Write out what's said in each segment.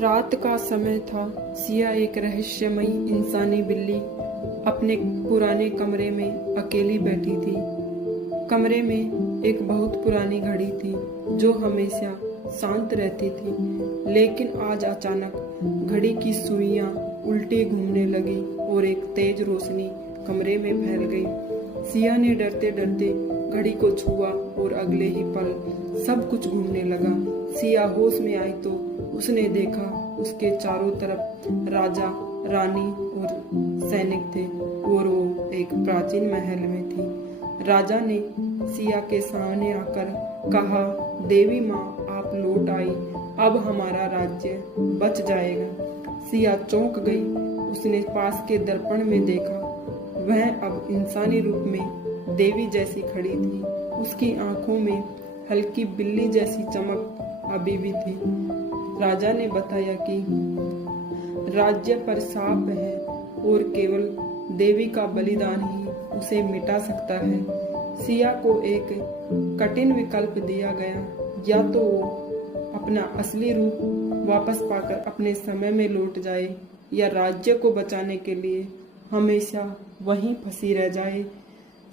रात का समय था। सिया एक रहस्यमयी इंसानी बिल्ली अपने पुराने कमरे में अकेली बैठी थी। कमरे में एक बहुत पुरानी घड़ी थी जो हमेशा शांत रहती थी, लेकिन आज अचानक घड़ी की सुइयां उल्टी घूमने लगी और एक तेज रोशनी कमरे में फैल गई। सिया ने डरते डरते घड़ी को छुआ और अगले ही पल सब कुछ घूमने लगा। सिया होश में आई तो उसने देखा उसके चारों तरफ राजा, रानी और सैनिक थे और वो एक प्राचीन महल में थी। राजा ने सिया के सामने आकर कहा, देवी माँ आप लौट आई, अब हमारा राज्य बच जाएगा। सिया चौंक गई। उसने पास के दर्पण में देखा, वह अब इंसानी रूप में देवी जैसी खड़ी थी। उसकी आंखों में हल्की बिल्ली जैसी चमक अभी भी थी। राजा ने बताया कि राज्य पर शाप है और केवल देवी का बलिदान ही उसे मिटा सकता है। सिया को एक कठिन विकल्प दिया गया, या तो वो अपना असली रूप वापस पाकर अपने समय में लौट जाए या राज्य को बचाने के लिए हमेशा वहीं फंसी रह जाए।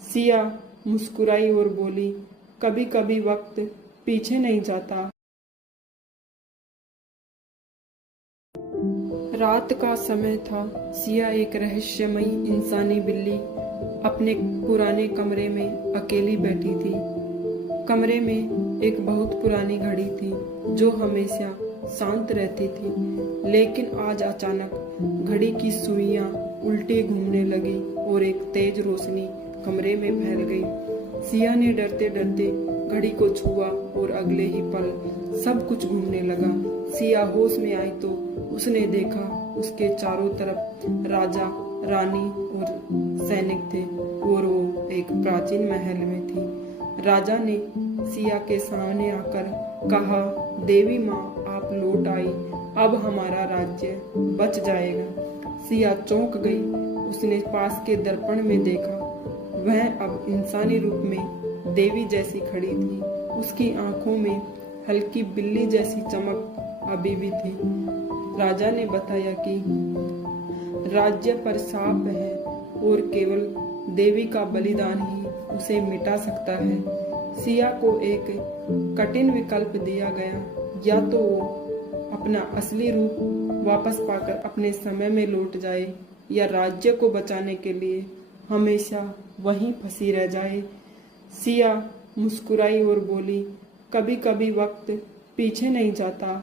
सिया मुस्कुराई और बोली, कभी कभी वक्त पीछे नहीं जाता। रात का समय था। सिया एक रहस्यमयी इंसानी बिल्ली अपने पुराने कमरे में अकेली बैठी थी। कमरे में एक बहुत पुरानी घड़ी थी जो हमेशा शांत रहती थी, लेकिन आज अचानक घड़ी की सुइयां उल्टी घूमने लगी और एक तेज रोशनी कमरे में फैल गई। सिया ने डरते डरते घड़ी को छुआ और अगले ही पल सब कुछ घूमने लगा। सिया होश में आई तो उसने देखा उसके चारों तरफ राजा, रानी और सैनिक थे और वो एक प्राचीन महल में थी। राजा ने सिया के सामने आकर कहा, देवी माँ आप लौट आई, अब हमारा राज्य बच जाएगा। सिया चौंक गई। उसने पास के दर्पण में देखा, वह अब इंसानी रूप में देवी जैसी खड़ी थी। उसकी आंखों में हल्की बिल्ली जैसी चमक अभी भी थी। राजा ने बताया कि राज्य पर शाप है और केवल देवी का बलिदान ही उसे मिटा सकता है। सिया को एक कठिन विकल्प दिया गया, या तो वो अपना असली रूप वापस पाकर अपने समय में लौट जाए या राज्य को बचाने के लिए हमेशा वहीं फंसी रह जाए। सिया मुस्कुराई और बोली, कभी कभी वक्त पीछे नहीं जाता।